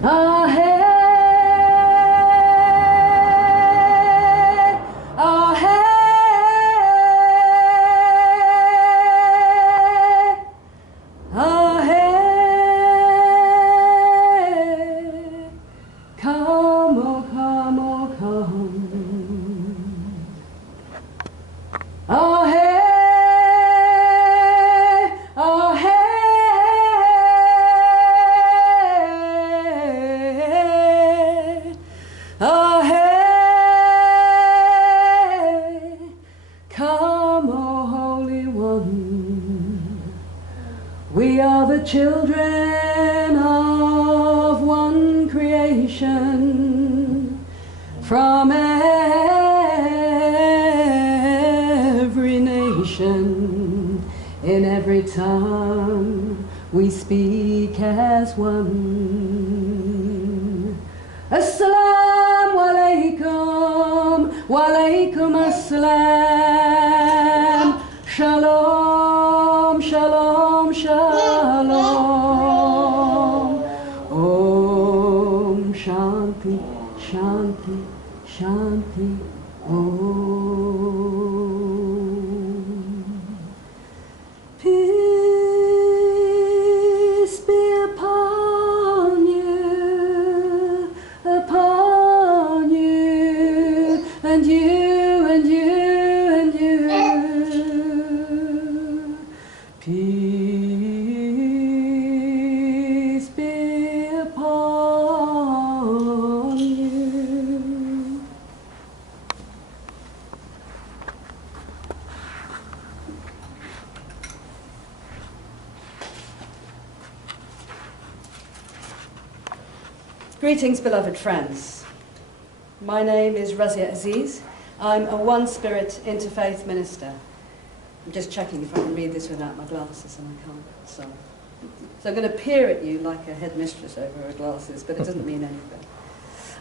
Ah, hey, ah, hey, ah, hey, come, oh, come, oh, come. Ah, hey, ah, hey, ah, hey, come, O Holy One. We are the children of one creation, from every nation, in every tongue we speak as one. Assalamu alaikum, wa alaikum assalam, shalom, shalom, shalom, om shanti, shanti, shanti, om. Peace be upon you, upon you, and you, and you, and you. Peace be upon you. Greetings, beloved friends. My name is Razia Aziz. I'm a one-spirit interfaith minister. I'm just checking if I can read this without my glasses, and I can't. So I'm going to peer at you like a headmistress over her glasses, but it doesn't mean anything.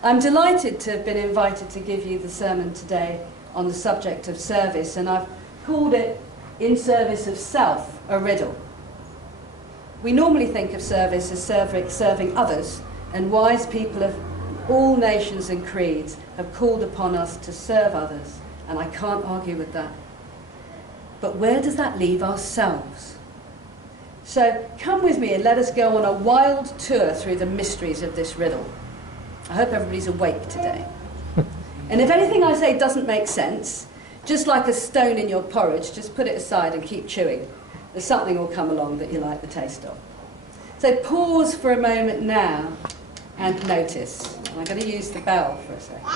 I'm delighted to have been invited to give you the sermon today on the subject of service, and I've called it "In Service of Self, a Riddle." We normally think of service as serving others, and wise people of all nations and creeds have called upon us to serve others, and I can't argue with that. But where does that leave ourselves? So come with me and let us go on a wild tour through the mysteries of this riddle. I hope everybody's awake today. And if anything I say doesn't make sense, just like a stone in your porridge, just put it aside and keep chewing. There's something will come along that you like the taste of. So pause for a moment now and notice. I'm going to use the bell for a second.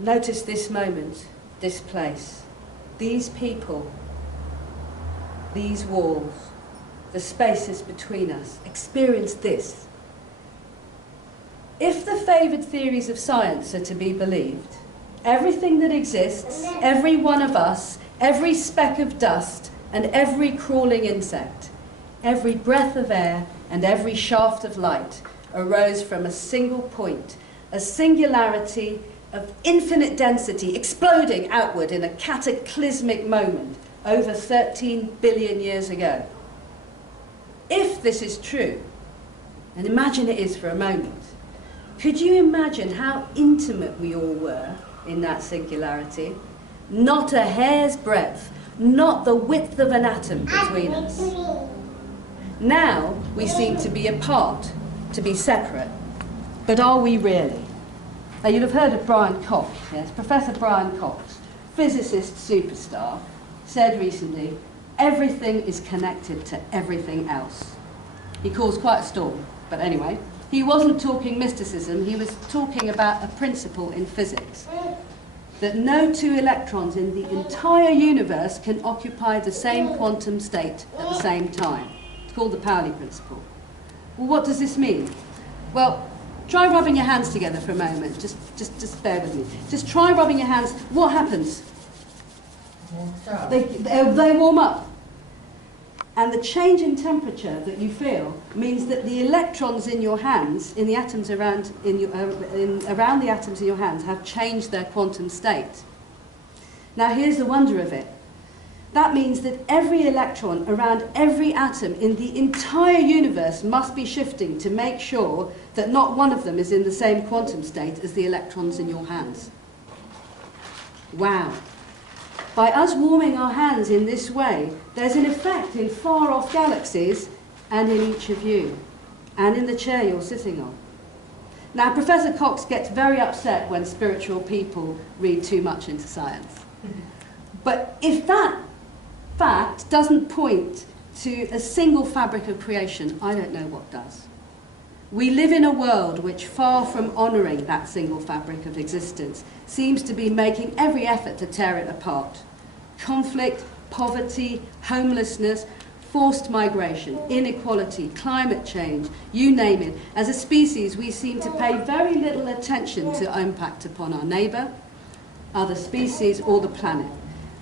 Notice this moment, this place, these people, these walls, the spaces between us. Experience this. If the favoured theories of science are to be believed, everything that exists, every one of us, every speck of dust and every crawling insect, every breath of air and every shaft of light arose from a single point, a singularity of infinite density exploding outward in a cataclysmic moment over 13 billion years ago. If this is true, and imagine it is for a moment, could you imagine how intimate we all were in that singularity? Not a hair's breadth, not the width of an atom between us. Now we seem to be apart, to be separate. But are we really? Now you'll have heard of Brian Cox, yes? Professor Brian Cox, physicist superstar, said recently, everything is connected to everything else. He caused quite a storm, but anyway, he wasn't talking mysticism, he was talking about a principle in physics, that no two electrons in the entire universe can occupy the same quantum state at the same time. It's called the Pauli principle. Well, what does this mean? Well, try rubbing your hands together for a moment. Just bear with me. Just try rubbing your hands. What happens? They warm up. And the change in temperature that you feel means that the electrons in your hands, in the atoms around the atoms in your hands, have changed their quantum state. Now here's the wonder of it. That means that every electron around every atom in the entire universe must be shifting to make sure that not one of them is in the same quantum state as the electrons in your hands. Wow. By us warming our hands in this way, there's an effect in far-off galaxies and in each of you, and in the chair you're sitting on. Now, Professor Cox gets very upset when spiritual people read too much into science. But if that fact doesn't point to a single fabric of creation, I don't know what does. We live in a world which, far from honouring that single fabric of existence, seems to be making every effort to tear it apart. Conflict, poverty, homelessness, forced migration, inequality, climate change, you name it. As a species, we seem to pay very little attention to impact upon our neighbour, other species, or the planet.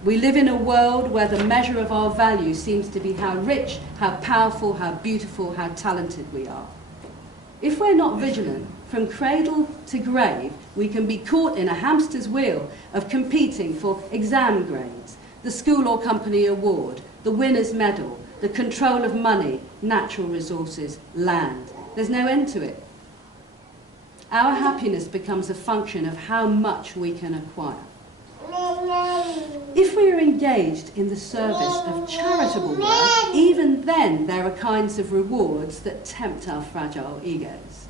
We live in a world where the measure of our value seems to be how rich, how powerful, how beautiful, how talented we are. If we're not vigilant, from cradle to grave, we can be caught in a hamster's wheel of competing for exam grades, the school or company award, the winner's medal, the control of money, natural resources, land. There's no end to it. Our happiness becomes a function of how much we can acquire. If we are engaged in the service of charitable work, even then there are kinds of rewards that tempt our fragile egos.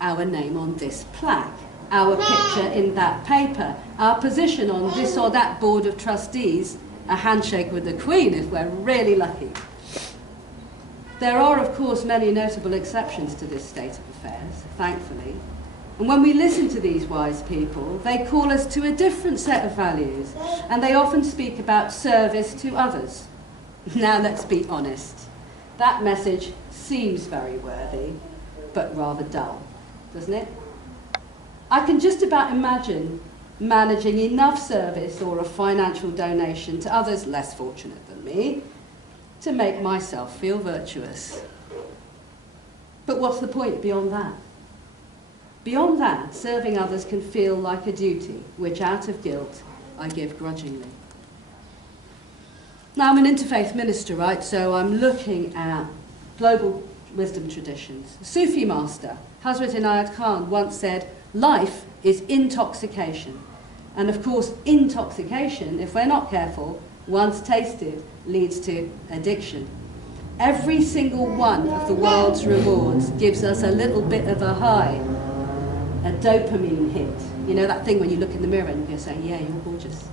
Our name on this plaque, our picture in that paper, our position on this or that board of trustees, a handshake with the Queen if we're really lucky. There are, of course, many notable exceptions to this state of affairs, thankfully. And when we listen to these wise people, they call us to a different set of values, and they often speak about service to others. Now, let's be honest. That message seems very worthy, but rather dull, doesn't it? I can just about imagine managing enough service or a financial donation to others less fortunate than me to make myself feel virtuous. But what's the point beyond that? Beyond that, serving others can feel like a duty, which out of guilt, I give grudgingly. Now, I'm an interfaith minister, right? So I'm looking at global wisdom traditions. A Sufi master, Hazrat Inayat Khan, once said, life is intoxication. And of course, intoxication, if we're not careful, once tasted, leads to addiction. Every single one of the world's rewards gives us a little bit of a high, a dopamine hit. You know that thing when you look in the mirror and you're saying, yeah, you're gorgeous.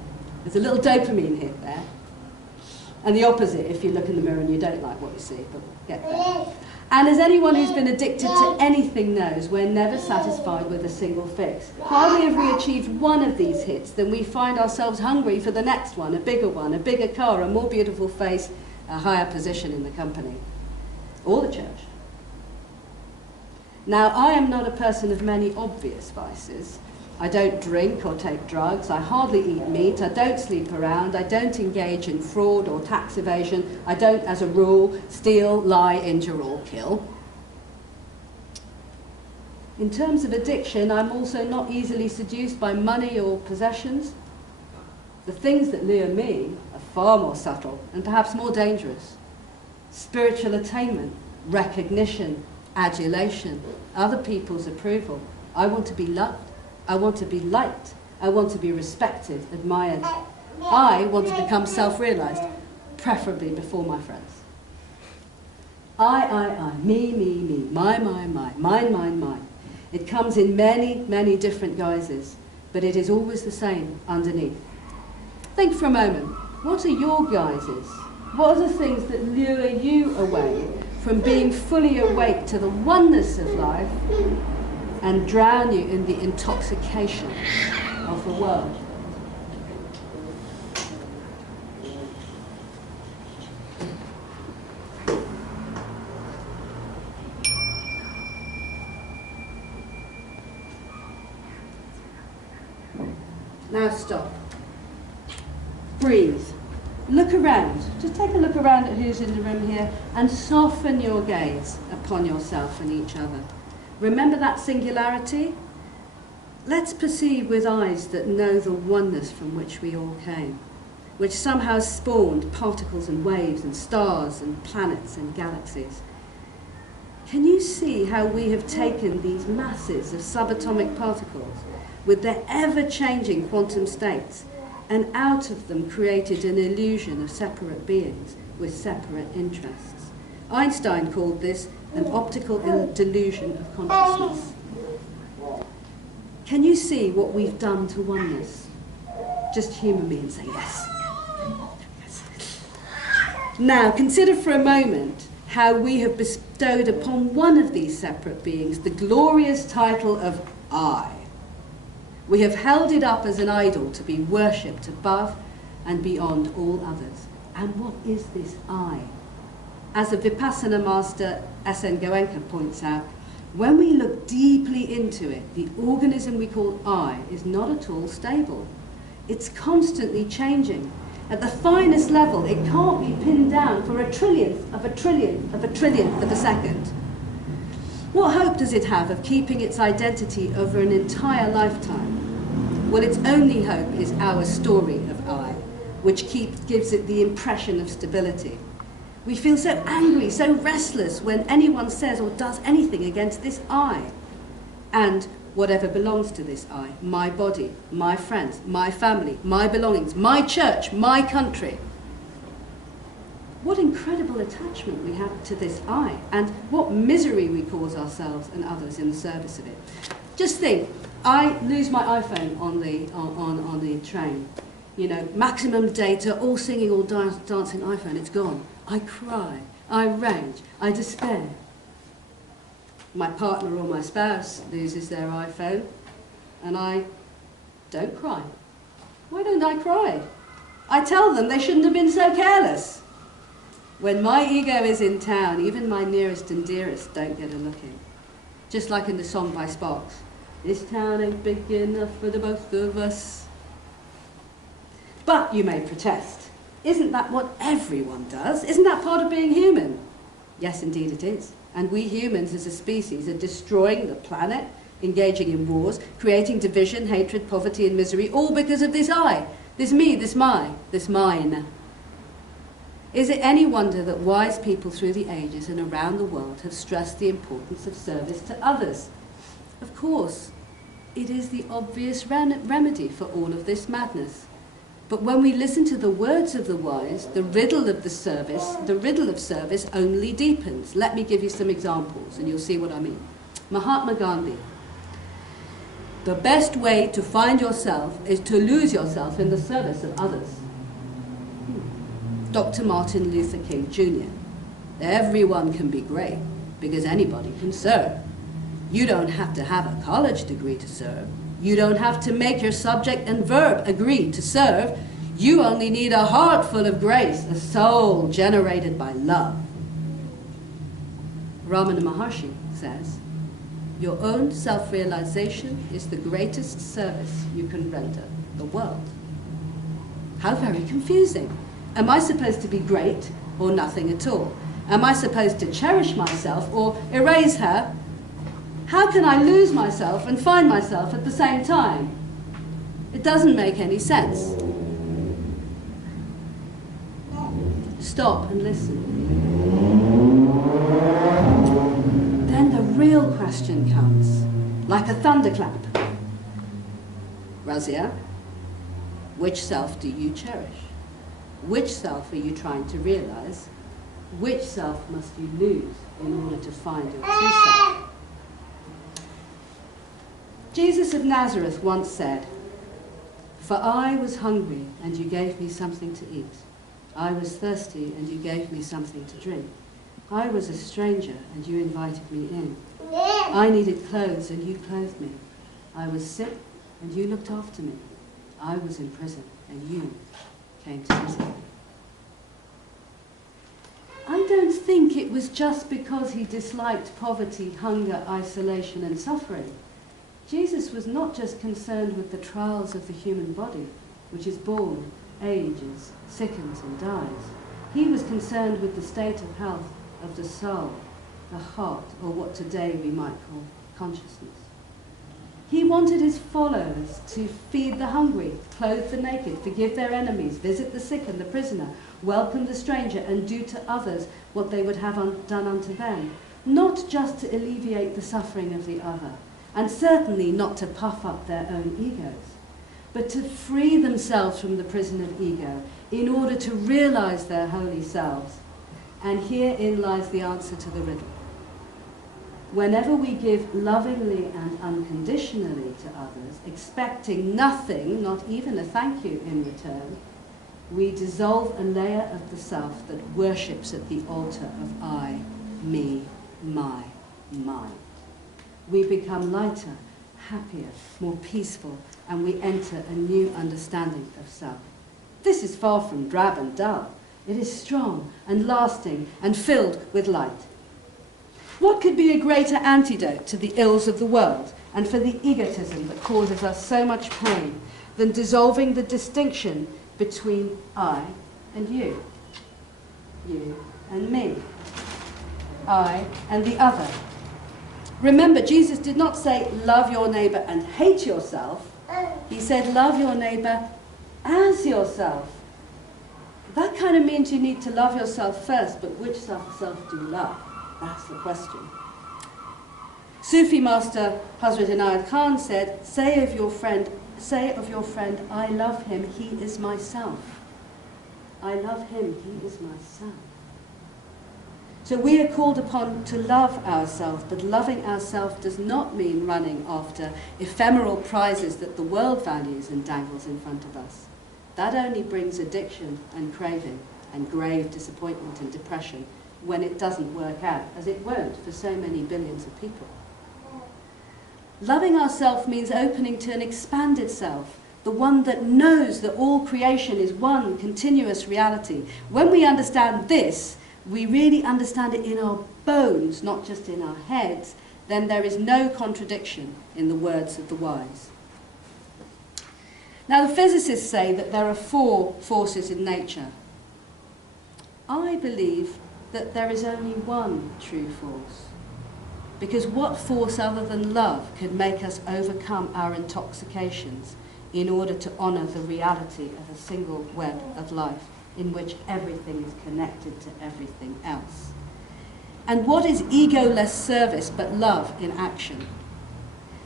There's a little dopamine hit there. And the opposite if you look in the mirror and you don't like what you see, but we'll get there. And as anyone who's been addicted to anything knows, we're never satisfied with a single fix. Hardly have we achieved one of these hits, then we find ourselves hungry for the next one, a bigger car, a more beautiful face, a higher position in the company, or the church. Now, I am not a person of many obvious vices. I don't drink or take drugs, I hardly eat meat, I don't sleep around, I don't engage in fraud or tax evasion, I don't, as a rule, steal, lie, injure or kill. In terms of addiction, I'm also not easily seduced by money or possessions. The things that lure me are far more subtle and perhaps more dangerous. Spiritual attainment, recognition, adulation, other people's approval. I want to be loved. I want to be liked. I want to be respected, admired. I want to become self-realized, preferably before my friends. I, me, my, mine. It comes in many, many different guises, but it is always the same underneath. Think for a moment, what are your guises? What are the things that lure you away from being fully awake to the oneness of life and drown you in the intoxication of the world? Now stop. Breathe. Look around. Just take a look around at who's in the room here and soften your gaze upon yourself and each other. Remember that singularity? Let's perceive with eyes that know the oneness from which we all came. which somehow spawned particles and waves and stars and planets and galaxies. Can you see how we have taken these masses of subatomic particles with their ever-changing quantum states and out of them created an illusion of separate beings with separate interests? Einstein called this an optical delusion of consciousness. Can you see what we've done to oneness? Just humour me and say yes. Now, consider for a moment how we have bestowed upon one of these separate beings the glorious title of I. We have held it up as an idol to be worshipped above and beyond all others. And what is this I? As the Vipassana master S.N. Goenka points out, when we look deeply into it, the organism we call I is not at all stable. It's constantly changing. At the finest level, it can't be pinned down for a trillionth of a trillionth of a trillionth of a second. What hope does it have of keeping its identity over an entire lifetime? Well, its only hope is our story of I, which gives it the impression of stability. We feel so angry, so restless when anyone says or does anything against this I. And whatever belongs to this I, my body, my friends, my family, my belongings, my church, my country. What incredible attachment we have to this I, and what misery we cause ourselves and others in the service of it. Just think, I lose my iPhone on the train. You know, maximum data, all singing, all dancing iPhone, it's gone. I cry, I rage, I despair. My partner or my spouse loses their iPhone, and I don't cry. Why don't I cry? I tell them they shouldn't have been so careless. When my ego is in town, even my nearest and dearest don't get a look in. Just like in the song by Sparks, this town ain't big enough for the both of us. But you may protest. Isn't that what everyone does? Isn't that part of being human? Yes, indeed it is. And we humans as a species are destroying the planet, engaging in wars, creating division, hatred, poverty and misery, all because of this I, this me, this this mine. Is it any wonder that wise people through the ages and around the world have stressed the importance of service to others? Of course, it is the obvious remedy for all of this madness. But when we listen to the words of the wise, the riddle of service only deepens. Let me give you some examples and you'll see what I mean. Mahatma Gandhi. The best way to find yourself is to lose yourself in the service of others. Dr. Martin Luther King Jr. Everyone can be great because anybody can serve. You don't have to have a college degree to serve. You don't have to make your subject and verb agree to serve. You only need a heart full of grace, a soul generated by love. Ramana Maharshi says, your own self-realization is the greatest service you can render the world. How very confusing. Am I supposed to be great or nothing at all? Am I supposed to cherish myself or erase her? How can I lose myself and find myself at the same time? It doesn't make any sense. Stop and listen. Then the real question comes, like a thunderclap. Razia, which self do you cherish? Which self are you trying to realize? Which self must you lose in order to find your true self? Jesus of Nazareth once said, for I was hungry and you gave me something to eat. I was thirsty and you gave me something to drink. I was a stranger and you invited me in. I needed clothes and you clothed me. I was sick and you looked after me. I was in prison and you came to visit me. I don't think it was just because he disliked poverty, hunger, isolation and suffering. Jesus was not just concerned with the trials of the human body, which is born, ages, sickens and dies. He was concerned with the state of health of the soul, the heart, or what today we might call consciousness. He wanted his followers to feed the hungry, clothe the naked, forgive their enemies, visit the sick and the prisoner, welcome the stranger, and do to others what they would have done unto them. Not just to alleviate the suffering of the other, and certainly not to puff up their own egos, but to free themselves from the prison of ego in order to realize their holy selves. And herein lies the answer to the riddle. Whenever we give lovingly and unconditionally to others, expecting nothing, not even a thank you in return, we dissolve a layer of the self that worships at the altar of I, me, my, mine. We become lighter, happier, more peaceful, and we enter a new understanding of self. This is far from drab and dull. It is strong and lasting and filled with light. What could be a greater antidote to the ills of the world and for the egotism that causes us so much pain than dissolving the distinction between I and you and me, I and the other? Remember, Jesus did not say, love your neighbor and hate yourself. He said, love your neighbor as yourself. That kind of means you need to love yourself first, but which self do you love? That's the question. Sufi master Hazrat Inayat Khan said, say of your friend, I love him, he is myself. I love him, he is myself. So we are called upon to love ourselves, but loving ourselves does not mean running after ephemeral prizes that the world values and dangles in front of us. That only brings addiction and craving and grave disappointment and depression when it doesn't work out, as it won't for so many billions of people. Loving ourselves means opening to an expanded self, the one that knows that all creation is one continuous reality. When we understand this, we really understand it in our bones, not just in our heads, then there is no contradiction in the words of the wise. Now, the physicists say that there are 4 forces in nature. I believe that there is only one true force, because what force other than love could make us overcome our intoxications in order to honor the reality of a single web of life in which everything is connected to everything else? And what is egoless service but love in action?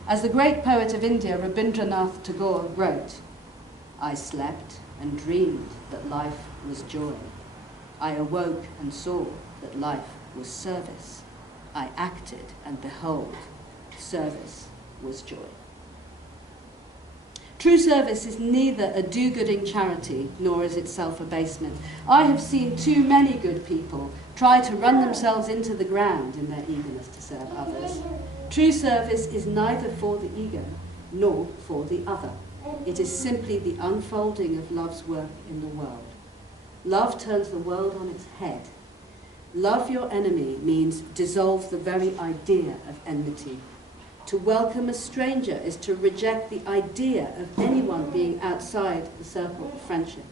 As the great poet of India, Rabindranath Tagore, wrote, I slept and dreamed that life was joy. I awoke and saw that life was service. I acted and behold, service was joy. True service is neither a do-gooding charity nor is it self-abasement. I have seen too many good people try to run themselves into the ground in their eagerness to serve others. True service is neither for the ego nor for the other. It is simply the unfolding of love's work in the world. Love turns the world on its head. Love your enemy means dissolve the very idea of enmity. To welcome a stranger is to reject the idea of anyone being outside the circle of friendship.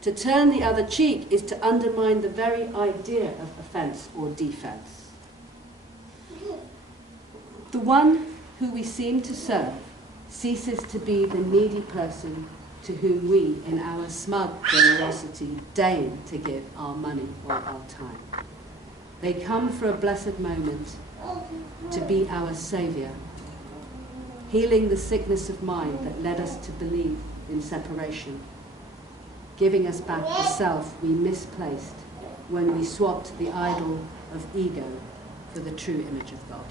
To turn the other cheek is to undermine the very idea of offense or defense. The one who we seem to serve ceases to be the needy person to whom we, in our smug generosity, deign to give our money or our time. They come for a blessed moment to be our saviour, healing the sickness of mind that led us to believe in separation, giving us back the self we misplaced when we swapped the idol of ego for the true image of God.